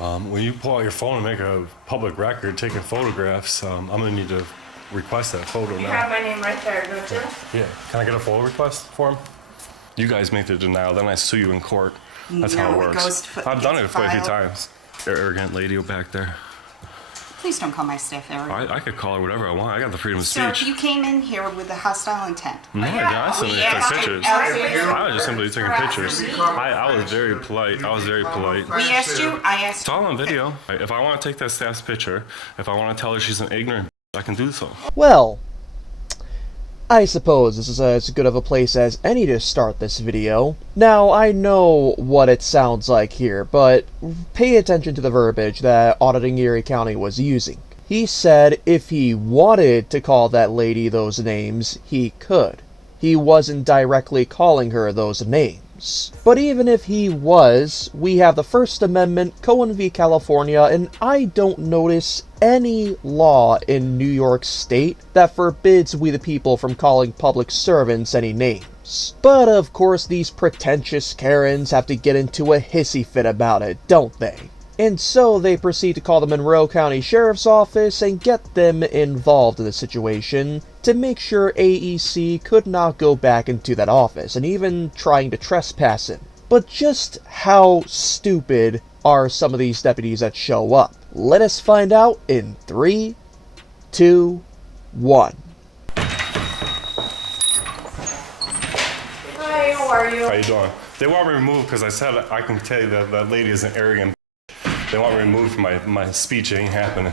When you pull out your phone and make a public record taking photographs, I'm gonna need to request that photo now. You have my name right there, don't you? Yeah. Can I get a photo request for him? You guys make the denial, then I sue you in court. That's how it works. I've done it quite a few times. Arrogant lady back there. Please don't call my staff arrogant. I could call her whatever I want. I got the freedom of Sir, speech. you came in here with a hostile intent. No, I didn't. I simply took pictures. I was just simply taking pictures. I was very polite. We asked you, I asked It's all on video. If I want to take that staff's picture, if I want to tell her she's an ignorant, I can do so. Well, I suppose this is as good of a place as any to start this video. Now, I know what it sounds like here, but pay attention to the verbiage that Auditing Erie County was using. He said if he wanted to call that lady those names, he could. He wasn't directly calling her those names. But even if he was, we have the First Amendment, Cohen v. California, and I don't notice any law in New York State that forbids we the people from calling public servants any names. But of course these pretentious Karens have to get into a hissy fit about it, don't they? And so they proceed to call the Monroe County Sheriff's Office and get them involved in the situation to make sure AEC could not go back into that office and even trying to trespass him. But just how stupid are some of these deputies that show up? Let us find out in 3, 2, 1. Hi, how are you? How you doing? They want me removed because I said I can tell you that that lady is an arrogant. They want me removed from my speech. It ain't happening.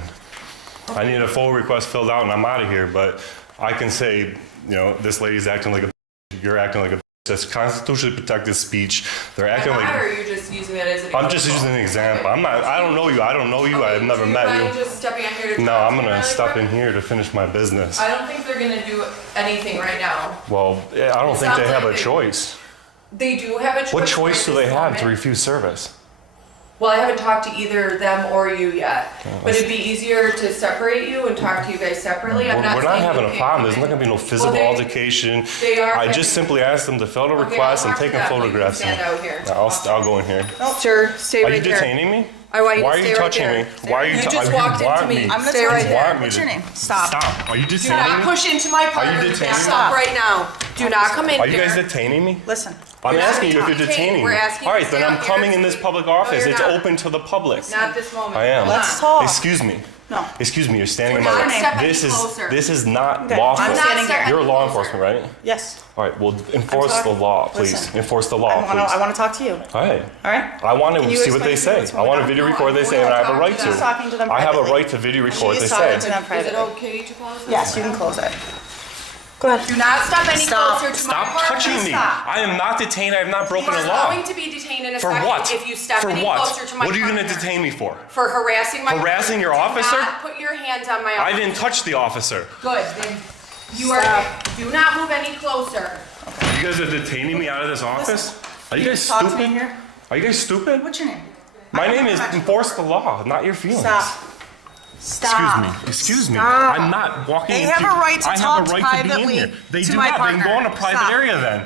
I need a full request filled out and I'm out of here. But I can say, you know, this lady's acting like a. You're acting like a. That's constitutionally protected speech. They're acting like. Or are you just using that as an example? I'm just using an example. I'm not. I don't know you. I've never met you. Just stepping in here to No, I'm gonna step in here to finish my business. I don't think they're gonna do anything right now. Well, I don't think they have a choice. They do have a choice. What choice do they have to refuse service? Well, I haven't talked to either them or you yet. But it'd be easier to separate you and talk to you guys separately. We're not having a problem. There's not going to be no physical altercation. I just simply asked them to fill out a request and take a photograph. Stand out here. I'll go in here. Sir, stay Are right you there. detaining me? I want you Why to are stay you right touching there. me? Why are you You touching just me? walked into me. I'm gonna Stay right there. What's your name? Stop. Stop. Are you Do detaining not me? push into my partner. Are you detaining me? Stop right now. Do not come in Are you here. guys detaining me? Listen. I'm asking you if you're detaining me. We're asking All you right, to then stay I'm out coming here. in this public No, office. you're It's not. open to the public. Not this moment. I am. Let's talk. Excuse me. No. Excuse me. You're standing in We're my not way. stepping This closer. is not Okay. lawful. I'm standing here. You're law closer. enforcement, right? Yes. All right. Well, enforce the talking. law, please. Listen. Enforce the law, I please. want to talk to you. All right. All right? I want Can to you see what they explain to me say. what's I want to going video on? record what they say, and I have a right She's to. talking to them I have a privately. right to video record what they She's talking say. to them Is it privately. okay to close this? Yes, you can close it. Go ahead. Do not step any Stop. closer to my Stop partner. touching me. Stop. I am not detained. I have not broken You a are law. going to be detained in a For second what? if you step For any what? closer to my What are you going to partner. detain me for? For harassing my Harassing your partner. officer? Do not put your hands on my I officer. didn't touch the officer. Good. Then you are. Do not move any closer. You guys are detaining me out of this office? Are you guys Talk to me stupid? here. Are you guys stupid? What's your name? My name is enforce the law, not your feelings. Stop. Stop. Excuse me. Stop. I'm not walking They into. have a right to I have talk a right to be in privately here. They to do my not. They can go in a partner. private Stop. area then.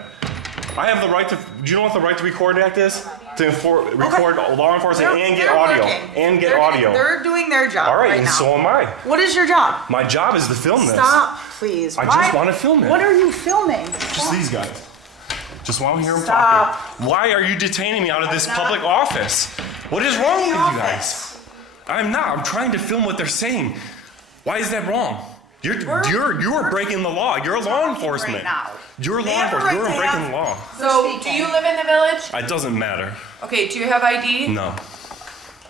I have the right to. Do you know what the right to record act is? To record law enforcement and get They're audio. working. And get They're- audio. They're doing their job All right, right and now. so am I. What is your job? My job is to film this. Stop, please. I just want to film it. What are you filming? Just these guys. Just want to hear them Stop. talking. Why are you detaining me out of this not- public office? What is wrong with you office. guys? I'm not. I'm trying to film what they're saying. Why is that wrong? You're breaking the law. You're law enforcement. right now. You're They law have a enforcement. right You're to breaking have- the law. So, do you live in the village? It doesn't matter. Okay. Do you have ID? No.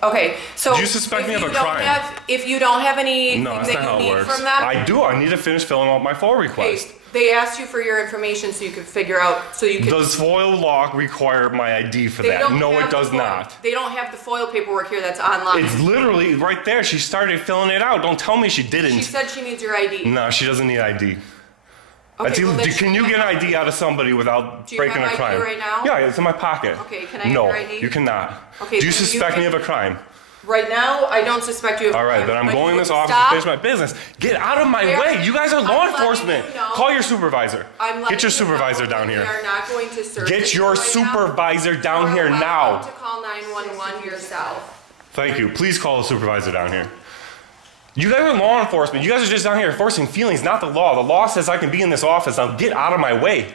Okay. So, Do you suspect if me of you a don't crime? if you don't have anything No, that's that not you how it need works. from them, I do. I need to finish filling out my FOIA request. okay, they asked you for your information so you could figure out so you could. Does FOIA law require my ID for They that? don't No, have it the does FOIL not. They don't have the FOIL paperwork here that's online. It's literally right there. She started filling it out. Don't tell me she didn't. She said she needs your ID. No, she doesn't need ID. Okay, well, then Can you get an ID out of somebody without Do you breaking have a ID crime? right now? Yeah, it's in my pocket. Okay, can I have no, your ID? you cannot. Okay, Do you then you suspect me can- of a crime? Right now, I don't suspect you of a All right, crime, then I'm but going you in this would office stop. to finish my business. Get out of my Where- way. You guys are law I'm letting enforcement. you know- Call your supervisor. I'm letting Get your you know supervisor that down We here. are not going to search Get you your right now. supervisor down You here are now. welcome to call 911 yourself. Thank you. Please call the supervisor down here. You guys are law enforcement. You guys are just down here enforcing feelings, not the law. The law says I can be in this office. Now get out of my way.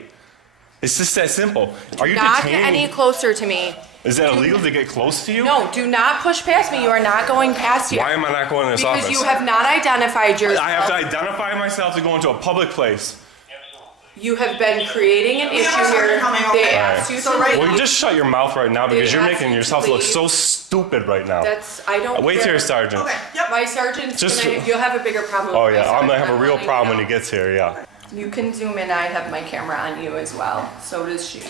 It's just that simple. Are you Not get detaining any me? closer to me. Is that illegal to get close to you? No, do not push past me. You are not going past here. Why am I not going in this Because office? you have not identified yourself. I have to identify myself to go into a public place. You have been creating an issue have here. something coming over. They All asked you to So right- leave. Well, you just shut your mouth right now because They you're asked making you to yourself look leave. so stupid right now. I don't. Wait till your sergeant. Okay, yep. My sergeant's Just- you'll have a bigger problem. Oh with my yeah, I'm gonna sergeant. have a real letting problem you when he know. gets here, yeah. You can zoom in. I have my camera on you as well. So does she.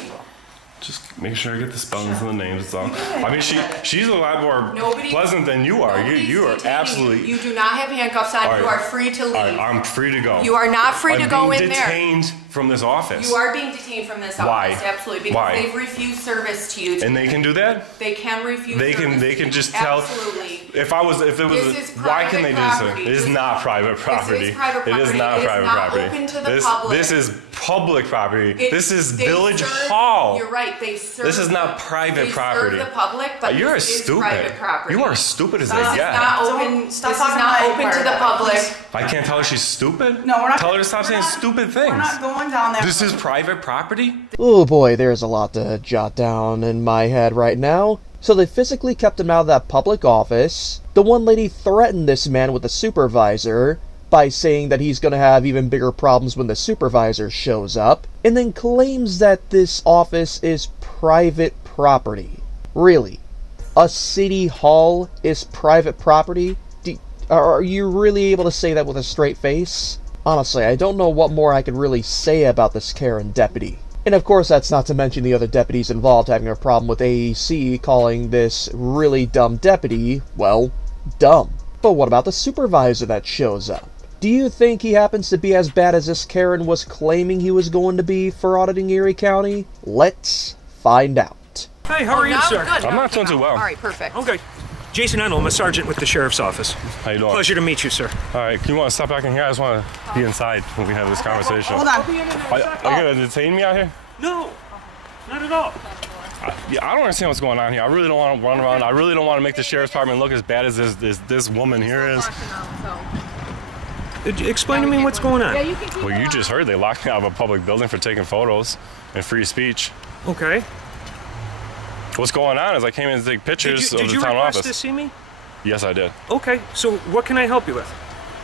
Just make sure I get the spellings and the names, that's all. I mean, she's a lot more Nobody- pleasant than you are. You are Nobody's absolutely... detaining you. You do not have handcuffs on. All right. You are free to leave. All right, I'm free to go. You are not free to go in I'm being there. detained from this office. You are being detained from this Why? office, absolutely, because Why? they've refused service to you. And they can do that? They can refuse. They can service to you. just tell... Absolutely. If it was, This is why can they private do property. this? It is This- not private property. This is private property. It is not It is private not property. open to the public. This is public property. This is They Village serve- Hall. You're right. They serve. This is not private property. They serve the public, but You're this is stupid. private property. You are stupid as This they is get. not So, open. stop This is talking not about open my to the part, public. please. I can't tell her she's stupid? No, we're not. Tell her to stop we're saying not- stupid things. We're not going down that This road. is private property? Oh boy, there's a lot to jot down in my head right now. So they physically kept him out of that public office. The one lady threatened this man with the supervisor by saying that he's going to have even bigger problems when the supervisor shows up, and then claims that this office is private property. Really? A city hall is private property? Are you really able to say that with a straight face? Honestly, I don't know what more I could really say about this Karen deputy. And of course, that's not to mention the other deputies involved having a problem with AEC calling this really dumb deputy, well, dumb. But what about the supervisor that shows up? Do you think he happens to be as bad as this Karen was claiming he was going to be for auditing Erie County? Let's find out. Hi, how are you, No, sir? good. I'm No, not doing too well. All right, perfect. Okay. Jason Ennell, I'm a sergeant with the sheriff's office. How you doing? Pleasure to meet you, sir. All right, can you want to stop back in here? I just want to be inside when we have this conversation. Hold on. Are you going to detain me out here? No, not at all. Yeah, I don't understand what's going on here. I really don't want to run around. I really don't want to make the sheriff's department look as bad as this woman here is. Explain to me what's going on. Well, you just heard they locked me out of a public building for taking photos and free speech. Okay. What's going on is I came in to take pictures Did of you the town request office. to see me? Yes, I did. Okay, so what can I help you with?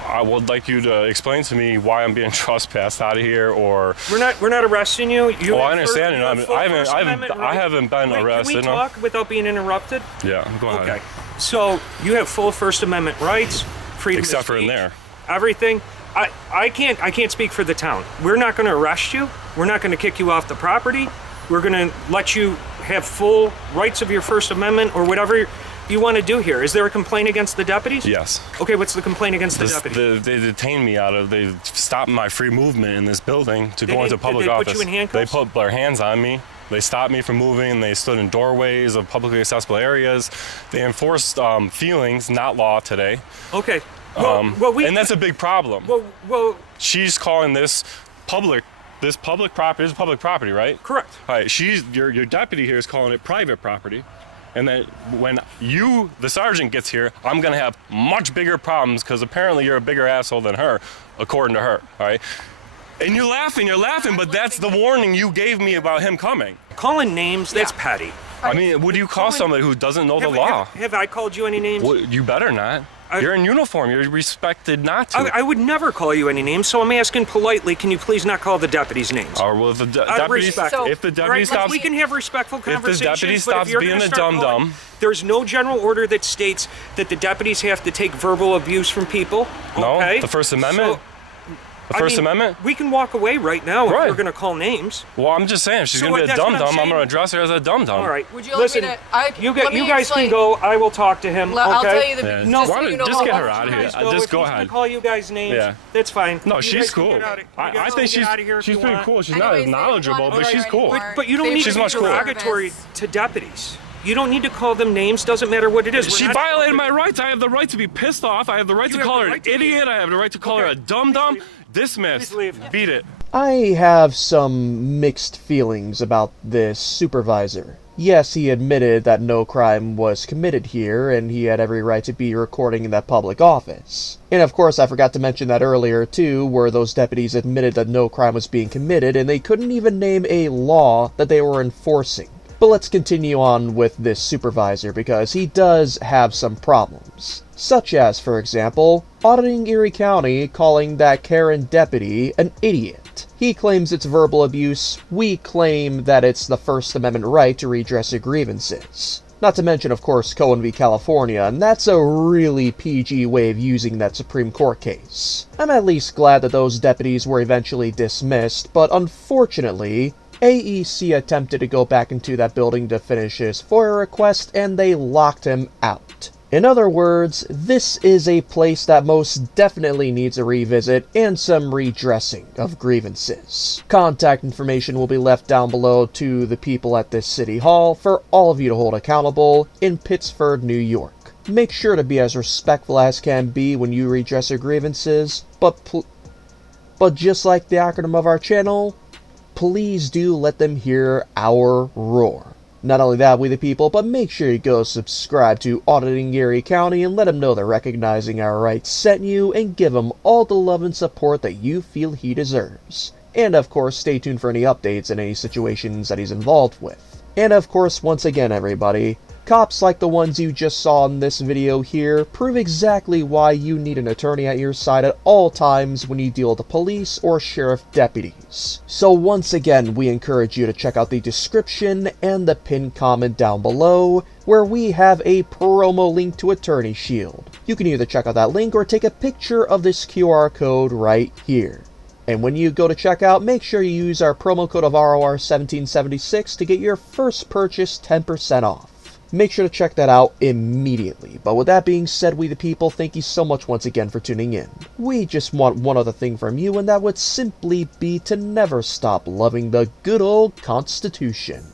I would like you to explain to me why I'm being trespassed out of here, or. We're not arresting you. You Oh, I have understand. you have I full haven't- First I haven't- Amendment I right. haven't been Wait, arrested, Can we no. talk without being interrupted? Yeah, go ahead. Okay. So you have full First Amendment rights, freedom of Except for in speech, there. everything. I can't speak for the town. We're not going to arrest you. We're not going to kick you off the property. We're going to let you have full rights of your First Amendment or whatever you want to do here. Is there a complaint against the deputies? Yes. Okay, what's the complaint against the deputies? They detained me they stopped my free movement in this building to go into public did they office. put you in handcuffs? They put their hands on me. They stopped me from moving. They stood in doorways of publicly accessible areas. They enforced feelings, not law today. Okay. And that's a big problem. Well, She's calling this public property. This is public property, right? correct. All right, your deputy here is calling it private property. And then when the sergeant gets here, I'm gonna have much bigger problems because apparently you're a bigger asshole than her, according to her, all right? And you're laughing, but that's the warning you gave me about him coming. Calling names, that's petty. I mean, would you call somebody who doesn't know the law? Have I called you any names? Well, you better not. You're in uniform, you're respected not to. I would never call you any names, so I'm asking politely, can you please not call the deputies names? Or well, if the Out of deputy, respect. if the All deputy right, stops, we can have respectful conversations. deputy but if stops you're being gonna a start dum-dum- calling- There's no general order that states that the deputies have to take verbal abuse from people. no, Okay? the First Amendment. So, The First Amendment. We can walk away right now Right. if we're going to call names. Well, I'm just saying, if she's So gonna be a that's what I'm dum-dum, I'm saying. gonna address her as a dum-dum. All right. Would you like Listen, me to? you let me guys explain. can go. I will talk to him. I'll okay? tell you the. Yeah. No, just, Why so don't- you know just how get her much out of you here. guys Go. Just If go he's gonna ahead. call you guys names. Yeah. That's fine. No, You she's guys can cool. get out of- you I guys think can get out of here if she's you pretty want. cool. She's not as Anyways, they don't knowledgeable, wanna but be she's here cool. anymore. But you don't They need She's to be much cooler. derogatory to deputies. You don't need to call them names. Doesn't matter what it is. We're She not- violated my rights. I have the right to be pissed off. I have the right You to have call the her an right to be- idiot. I have the right to call her Okay. a dum-dum. Please leave. Dismissed. Please leave. Beat it. I have some mixed feelings about this supervisor. Yes, he admitted that no crime was committed here, and he had every right to be recording in that public office. And of course, I forgot to mention that earlier too, where those deputies admitted that no crime was being committed, and they couldn't even name a law that they were enforcing. But let's continue on with this supervisor, because he does have some problems. Such as, for example, auditing Erie County calling that Karen deputy an idiot. He claims it's verbal abuse, we claim that it's the First Amendment right to redress your grievances. Not to mention, of course, Cohen v. California, and that's a really PG way of using that Supreme Court case. I'm at least glad that those deputies were eventually dismissed, but unfortunately, AEC attempted to go back into that building to finish his FOIA request, and they locked him out. In other words, this is a place that most definitely needs a revisit and some redressing of grievances. Contact information will be left down below to the people at this city hall for all of you to hold accountable in Pittsford, New York. Make sure to be as respectful as can be when you redress your grievances, but just like the acronym of our channel, please do let them hear our roar. Not only that, we the people, but make sure you go subscribe to Auditing Erie County and let him know that Recognizing Our Rights sent you, and give him all the love and support that you feel he deserves. And of course, stay tuned for any updates and any situations that he's involved with. And of course, once again everybody, cops like the ones you just saw in this video here prove exactly why you need an attorney at your side at all times when you deal with the police or sheriff deputies. So once again, we encourage you to check out the description and the pinned comment down below, where we have a promo link to Attorney Shield. You can either check out that link or take a picture of this QR code right here. And when you go to checkout, make sure you use our promo code of ROR1776 to get your first purchase 10% off. Make sure to check that out immediately. But with that being said, we the people, thank you so much once again for tuning in. We just want one other thing from you, and that would simply be to never stop loving the good old Constitution.